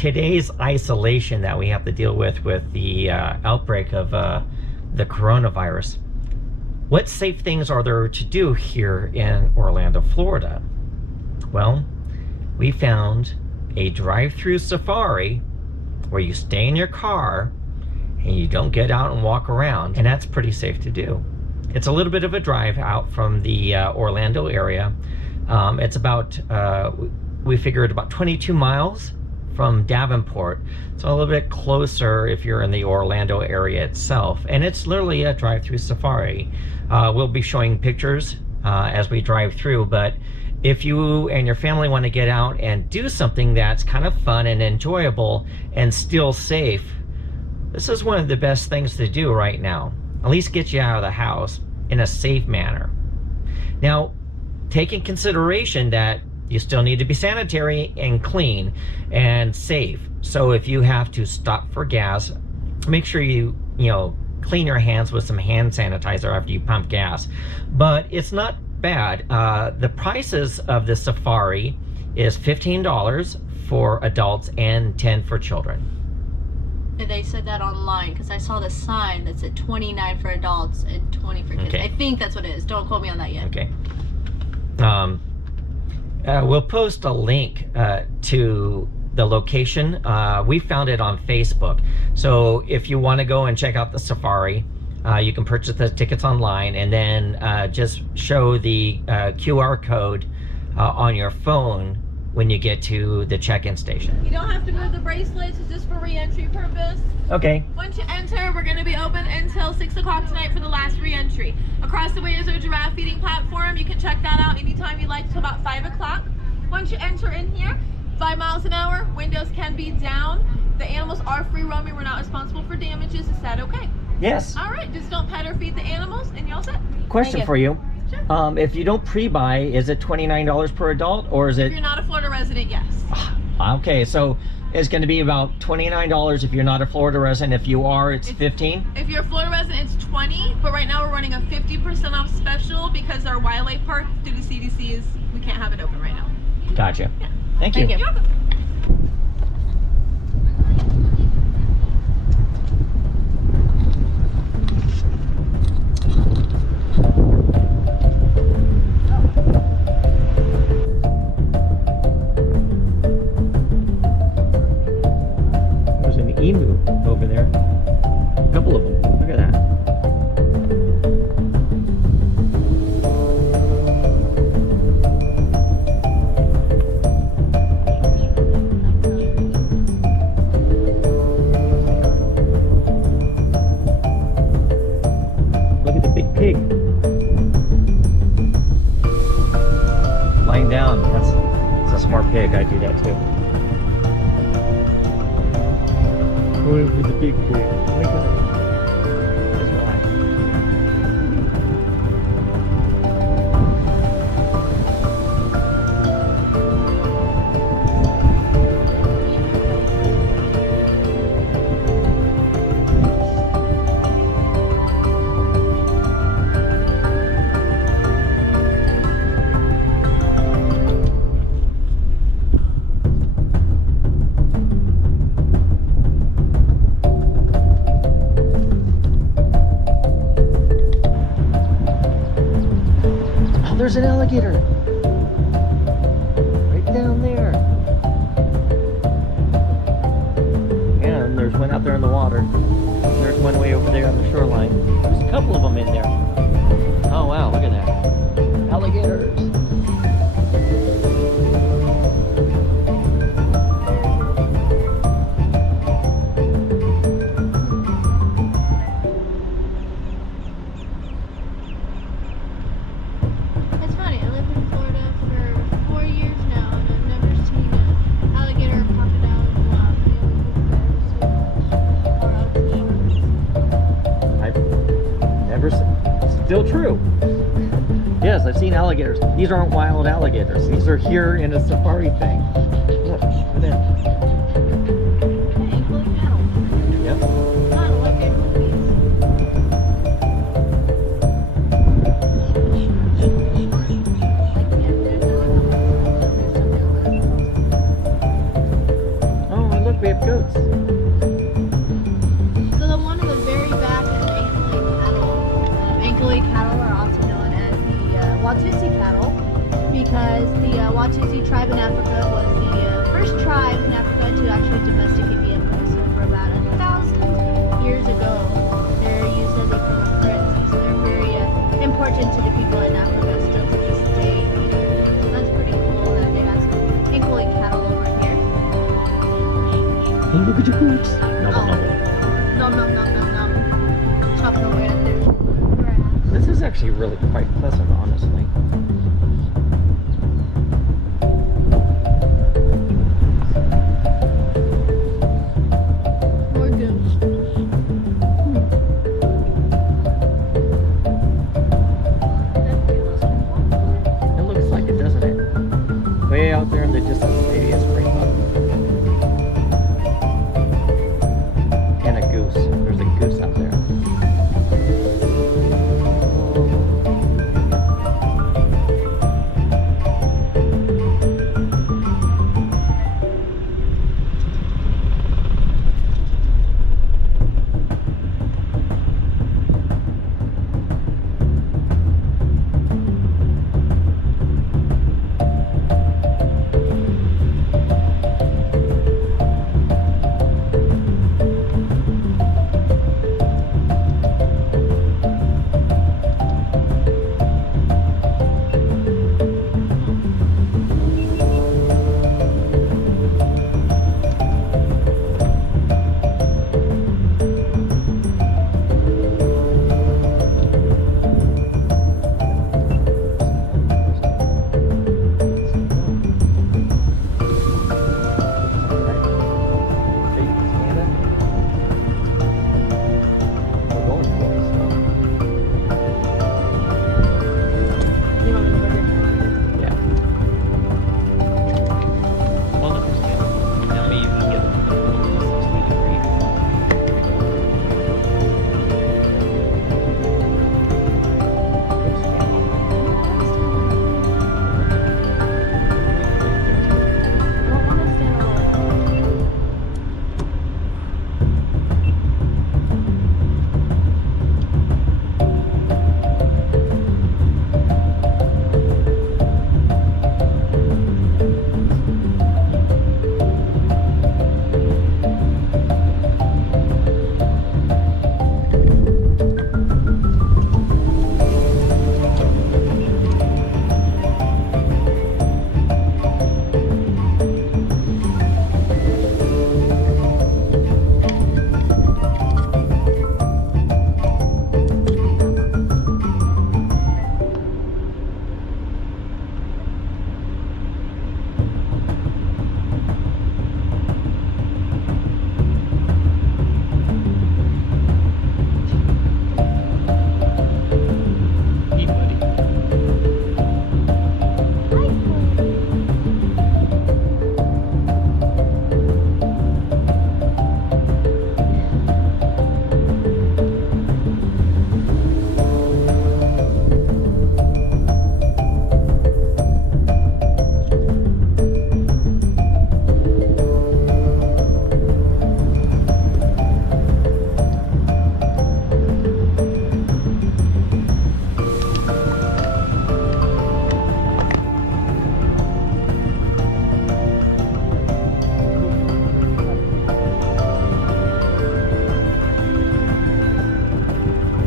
today's isolation that we have to deal with the outbreak of the coronavirus, what safe things are there to do here in Orlando, Florida? Well, we found a drive-through safari where you stay in your car and you don't get out and walk around, and that's pretty safe to do. It's a little bit of a drive out from the Orlando area. It's about, we figured about 22 miles from Davenport. So a little bit closer if you're in the Orlando area itself. And it's literally a drive-through safari. We'll be showing pictures as we drive through, but if you and your family want to get out and do something that's kind of fun and enjoyable and still safe, this is one of the best things to do right now. At least get you out of the house in a safe manner. Now, take in consideration that you still need to be sanitary and clean and safe. So if you have to stop for gas, make sure you clean your hands with some hand sanitizer after you pump gas. But it's not bad. The prices of the safari is $15 for adults and $10 for children. They said that online because I saw the sign that said $29 for adults and $20 for kids. Okay. I think that's what it is. Don't quote me on that yet. Okay. We'll post a link to the location. We found it on Facebook. So if you want to go and check out the safari, you can purchase the tickets online and then just show the QR code on your phone when you get to the check-in station. You don't have to move the bracelets, it's just for re-entry purpose. Okay. Once you enter, we're going to be open until 6 o'clock tonight for the last re-entry. Across the way is our giraffe feeding platform. You can check that out anytime you like till about 5 o'clock. Once you enter in here, 5 miles an hour, windows can be down. The animals are free roaming. We're not responsible for damages. Is that okay? Yes. All right, just don't pet or feed the animals and you're all set. Question for you. Sure. If you don't pre-buy, is it $29 per adult, or is it? If you're not a Florida resident, yes. Okay, so it's going to be about $29 if you're not a Florida resident. If you are, it's $15. If you're a Florida resident, it's $20. But right now we're running a 50% off special because our wildlife park due to CDC is we can't have it open right now. Gotcha. Yeah. Thank you. You're welcome. There's an emu over there. A couple of them. Look at that. Look at the big pig. Lying down. That's a smart pig. I do that too. Look at the big pig. Look at it. That's why. There's an alligator right down there. And there's one out there in the water. There's one way over there on the shoreline. There's a couple of them in there. Oh wow, look at that. Alligators. It's funny, I live in Florida for 4 years now and I've never seen an alligator, crocodile, in the wild. They always look bears or out to the shore. I've never seen. Still true. Yes, I've seen alligators. These aren't wild alligators. These are here in a safari thing. Look at that. Yep. Not like a Oh, and look, domesticate the animals. So for about 1,000 years ago, they're used as a form of currency. So they're very important to the people in Africa still to this day. So that's pretty cool that they have some equally cattle over here. Hey, look at your boots. No, Oh. no. Nom nom nom nom nom. Chopping away at their grass. This is actually really quite pleasant, honestly. More goats. It looks like it, doesn't it? Way out there in the distance, maybe a springbok. And a goose. There's a goose out there.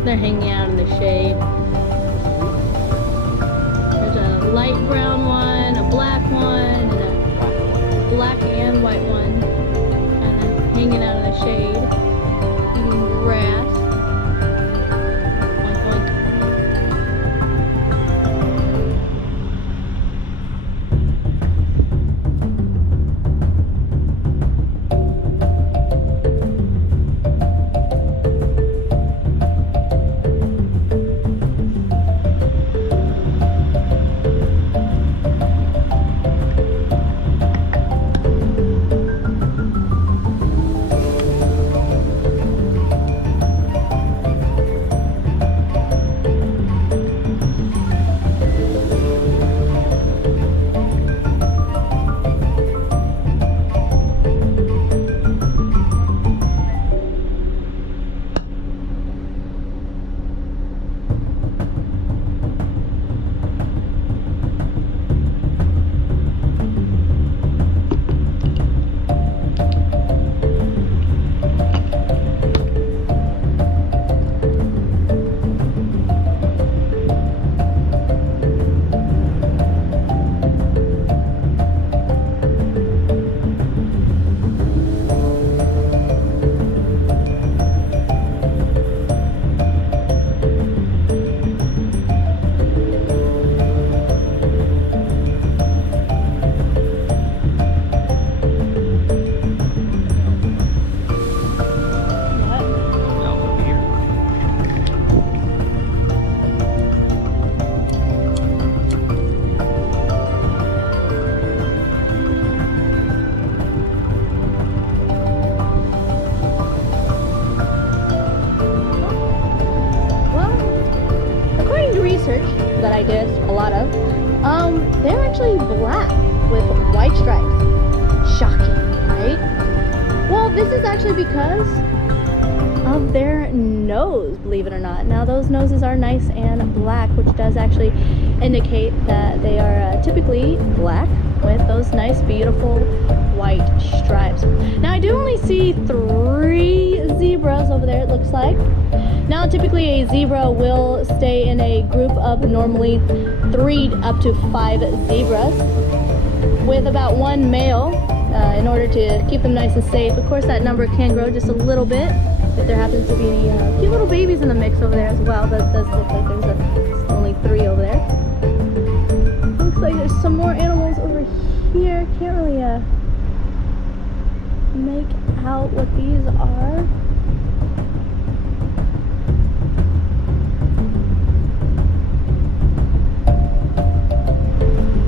They're hanging out in the shade. There's a light brown one, a black one, and a black and white one. Kind of hanging out in the shade, eating grass. Oink, oink. research that I did a lot of, they're actually black with white stripes. Shocking, right? Well, this is actually because of their nose, believe it or not. Now those noses are nice and black, which does actually indicate that they are typically black with those nice beautiful white stripes. Now I do only see 3 zebras over there, it looks like. Now typically a zebra will stay in a group of normally 3 up to 5 zebras with about 1 male in order to keep them nice and safe. Of course that number can grow just a little bit if there happens to be any cute little babies in the mix over there as well. But it does look like there's only 3 over there. Looks like there's some more animals over here. Can't really make out what these are.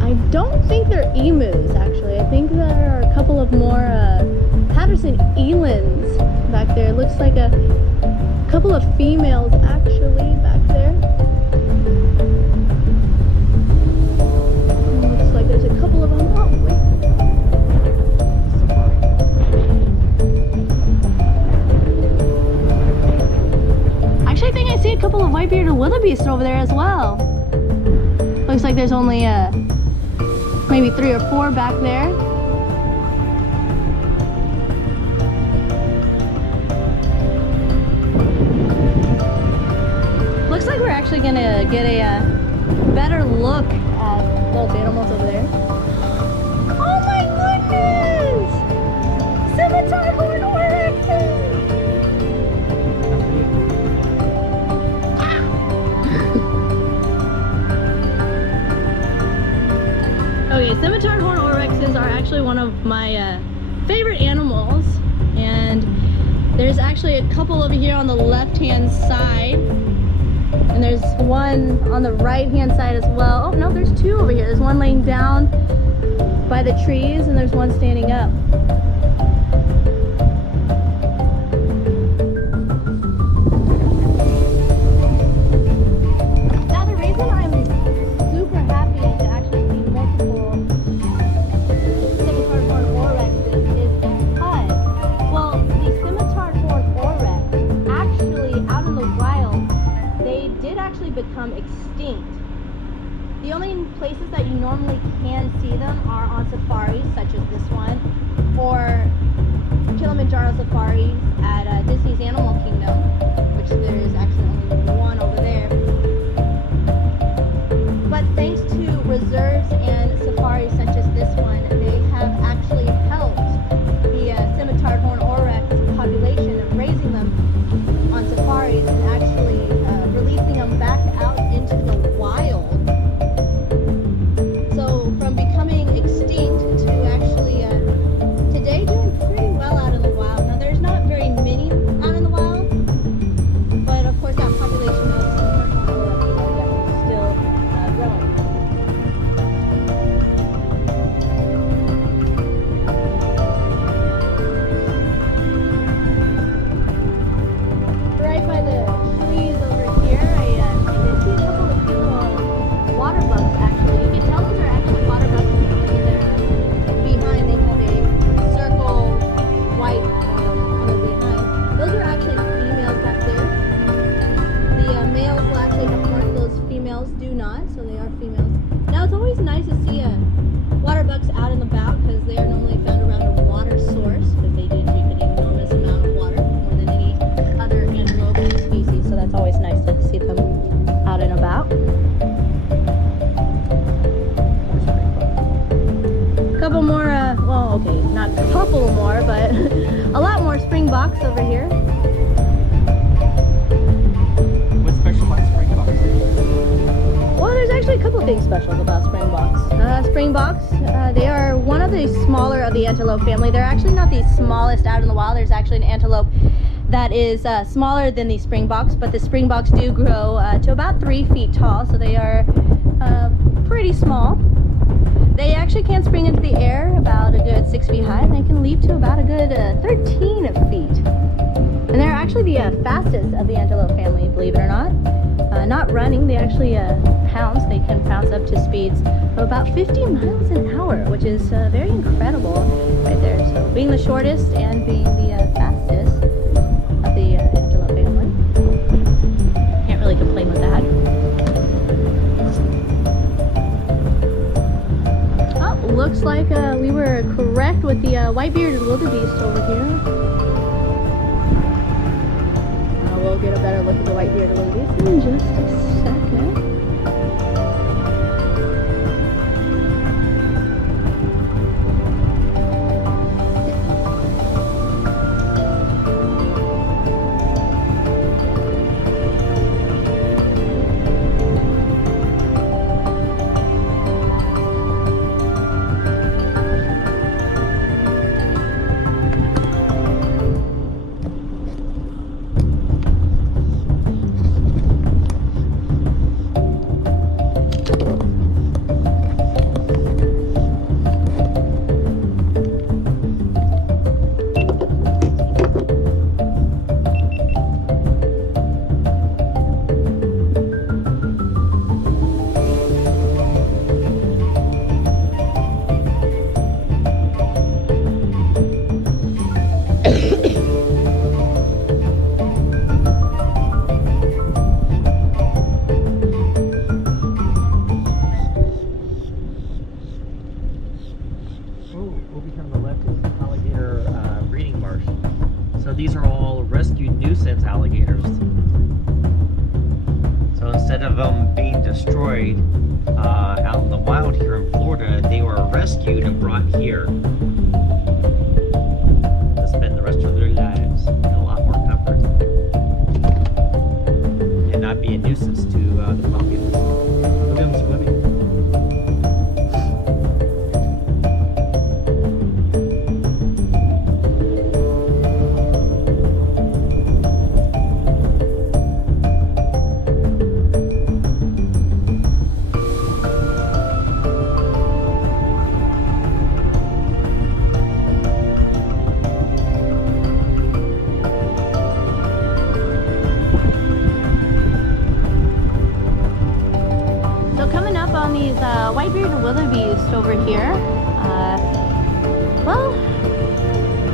I don't think they're emus, actually. I think there are a couple of more Patterson elands back there. It looks like a couple of females actually back there. Looks like there's a couple of them. Oh, wait. Actually, I think I see a couple of white-bearded wildebeest over there as well. Looks like there's only maybe 3 or 4 back there. Looks like we're actually gonna get a better look at those animals over there. Oh my goodness! Scimitar horned oryxes! Okay, scimitar horned oryxes are actually one of my favorite animals, and there's actually a couple over here on the left-hand side, and there's one on the right-hand side as well. Oh no, there's 2 over here. There's one laying down by the trees, and there's one standing up. Become extinct. The only places that you normally can see them are on safaris, such as this one, or Kilimanjaro safaris at Disney's Animal Kingdom, which there is actually only one over there. But thanks to reserves and safaris such as this one, they have actually helped the scimitar horned oryx population of raising them on safaris and actually releasing them back out into the wild. So from becoming extinct to actually today doing pretty well out in the wild. Now there's not very many out in the wild, but of course that population of is still growing. Right by the trees over here, I see a couple of cute little water bugs actually. You can tell those are actually water bugs because they're behind. They have a circle white on their behind. Those are actually females back there. The males will actually have horns, those females do not, so they are females. Now it's always nice to see water bugs out and about because they are normally found around a water source because they do drink an enormous amount of water, more than any other anaerobic species, so that's always nice to see them out and about. Couple more, well, okay, not a couple more, but a lot more springboks over here. What's special about springboks? Well, there's actually a couple of things special about springboks. Springboks, they are one of the smaller of the antelope family. They're actually not the smallest out in the wild. There's actually an antelope that is smaller than the springboks, but the springboks do grow to about 3 feet tall, so they are pretty small. They actually can spring into the air about a good 6 feet high, and they can leap to about a good 13 feet. And they're actually the fastest of the antelope family, believe it or not. not running. They actually pounce. They can pounce up to speeds of about 50 miles an hour, which is very incredible right there. So being the shortest and being the fastest of the antelope family, can't really complain with that. Oh, looks like we were correct with the white-bearded wildebeest over here. We'll get a better look at the white-bearded wildebeest in just a second. These are all rescued nuisance alligators. So instead of them being destroyed out in the wild here in Florida, they were rescued and brought here to spend the rest of their lives in a lot more comfort and not be a nuisance to the populace. Look at them swimming. White-bearded wildebeest over here. Well,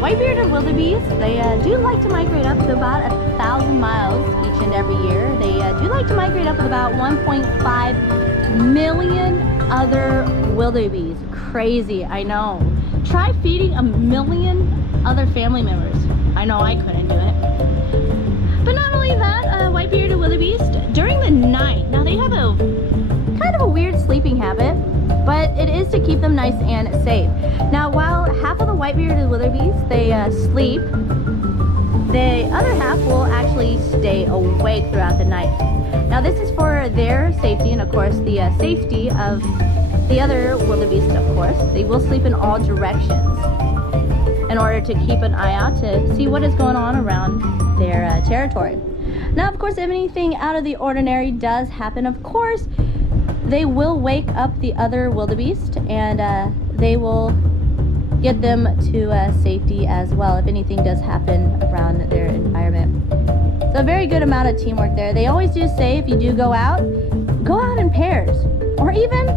white-bearded wildebeest, they do like to migrate up to about 1,000 miles each and every year. They do like to migrate up with about 1.5 million other wildebeest. Crazy, I know. Try feeding 1 million other family members. I know I couldn't do it. But not only that, white-bearded wildebeest, during the night, now they have a kind of a weird sleeping habit, but it is to keep them nice and safe. Now, while half of the white-bearded wildebeest, they sleep, the other half will actually stay awake throughout the night. Now, this is for their safety and, of course, the safety of the other wildebeest, of course. They will sleep in all directions in order to keep an eye out to see what is going on around their territory. Now, of course, if anything out of the ordinary does happen, of course, they will wake up the other wildebeest and they will get them to safety as well if anything does happen around their environment. So a very good amount of teamwork there. They always do say if you do go out in pairs, or even,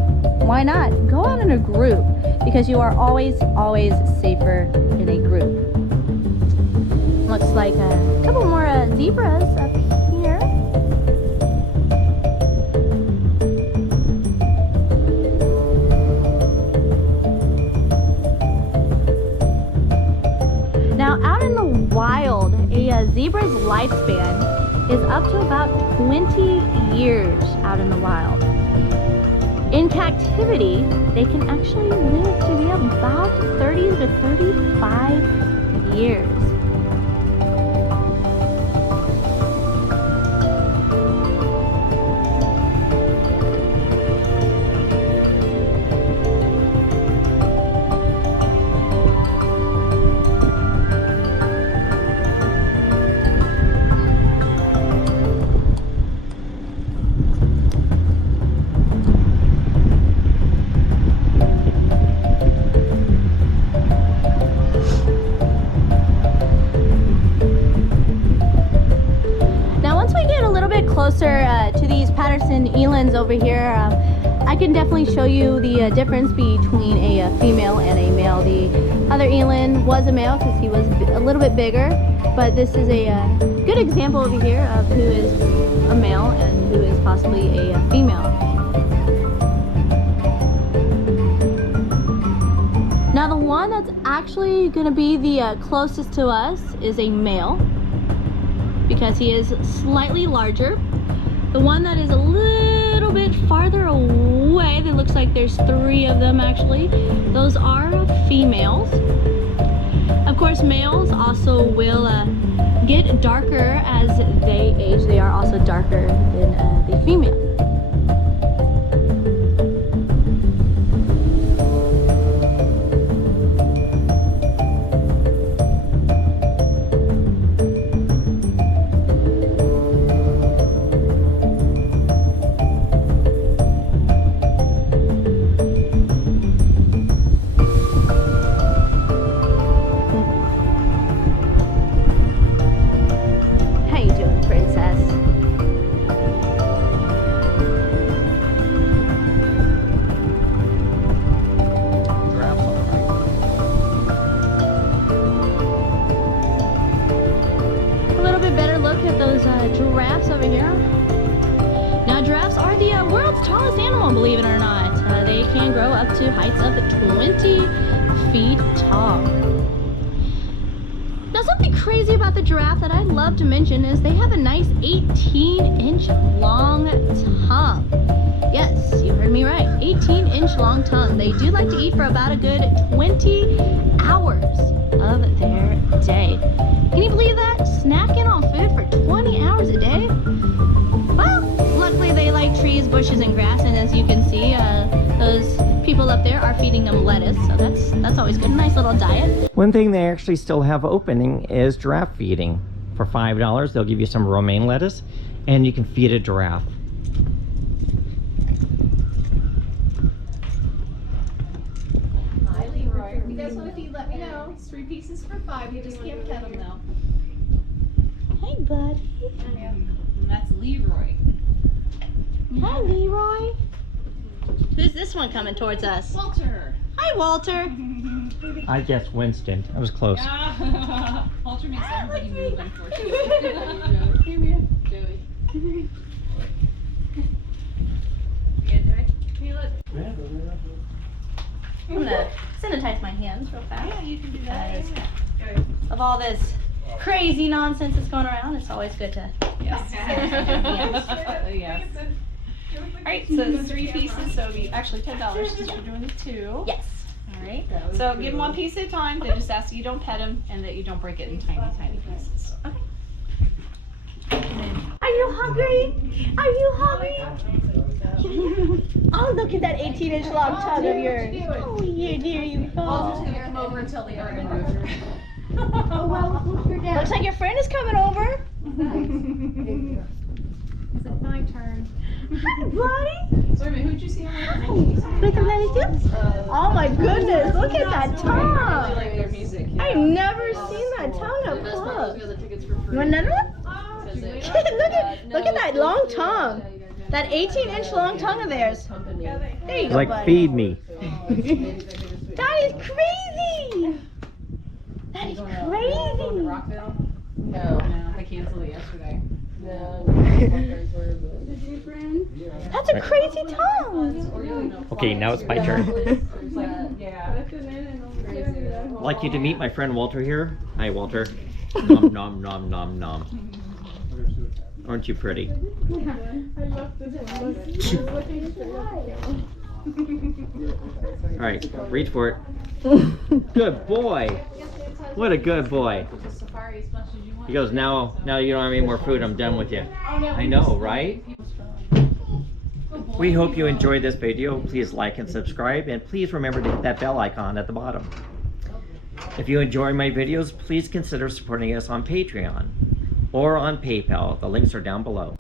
why not, go out in a group, because you are always safer in a group. Looks like a couple more zebras up here. Now, out in the wild, a zebra's lifespan is up to about 20 years out in the wild. In captivity, they can actually live to be about 30 to 35 years. closer to these Patterson elands over here, I can definitely show you the difference between a female and a male. The other eland was a male because he was a little bit bigger, but this is a good example over here of who is a male and who is possibly a female. Now the one that's actually going to be the closest to us is a male because he is slightly larger. The one that is a little bit farther away, it looks like there's 3 of them actually, those are females. Of course, males also will get darker as they age. They are also darker than the female. Giraffes over here. Now giraffes are the world's tallest animal, believe it or not. They can grow up to heights of 20 feet tall. Now something crazy about the giraffe that I'd love to mention is they have a nice 18-inch long tongue. Yes, you heard me right, 18-inch long tongue. They do like to eat for about a good 20 hours of their day. Can you believe that? Snacking on food for 20 hours a day? Well, luckily they like trees, bushes, and grass, and as you can see, those people up there are feeding them lettuce, so that's always good. Nice little diet. One thing they actually still have opening is giraffe feeding. For $5, they'll give you some romaine lettuce, and you can feed a giraffe. Hi, Leroy. You guys want to feed? Let me know. It's 3 pieces for $5. You just can't pet them though. Hey, buddy. And that's Leroy. Hi, Leroy. Who's this one coming towards us? Walter. Hi, Walter. I guess Winston. I was close. Yeah. Walter makes everybody move, unfortunately. Here, Joey. You good, Joey? Can you look? I'm gonna sanitize my hands real fast. Yeah, you can do that. Of all this crazy nonsense that's going around, it's always good to. Yes. Yes. Alright, so it's 3 pieces, so it'll be actually $10 since you're doing the 2. Yes. Alright, so give them 1 piece at a time. They just ask that you don't pet them and that you don't break it in tiny, tiny pieces. Okay. Are you hungry? Are you hungry? Oh, look at that 18-inch long tongue of yours. Oh, here, there you Walter's go. gonna come over and tell the other movers. Oh, well, looks like your friend is coming over. It's my turn. Hi, buddy. Sorry, wait, who'd you see on Hi. Look at that. Oh my goodness, look at that I tongue. like their music. I've never seen that tongue up close. The tickets for You free. want another one? Look at that long Yeah, tongue. you guys are- That 18-inch long tongue of theirs. There you go, Like, buddy. feed me. That is crazy. That is Going to crazy. Rockville? No, I canceled it yesterday. That's a crazy tongue. Okay, now it's my turn. Yeah. I'd like you to meet my friend Walter here. Hi, Walter. Nom nom nom nom nom. Aren't you pretty? All right, reach for it. Good boy. What a good boy. He goes, now you don't have any more food. I'm done with you. I know, right? We hope you enjoyed this video. Please like and subscribe, and please remember to hit that bell icon at the bottom. If you enjoy my videos, please consider supporting us on Patreon or on PayPal. The links are down below.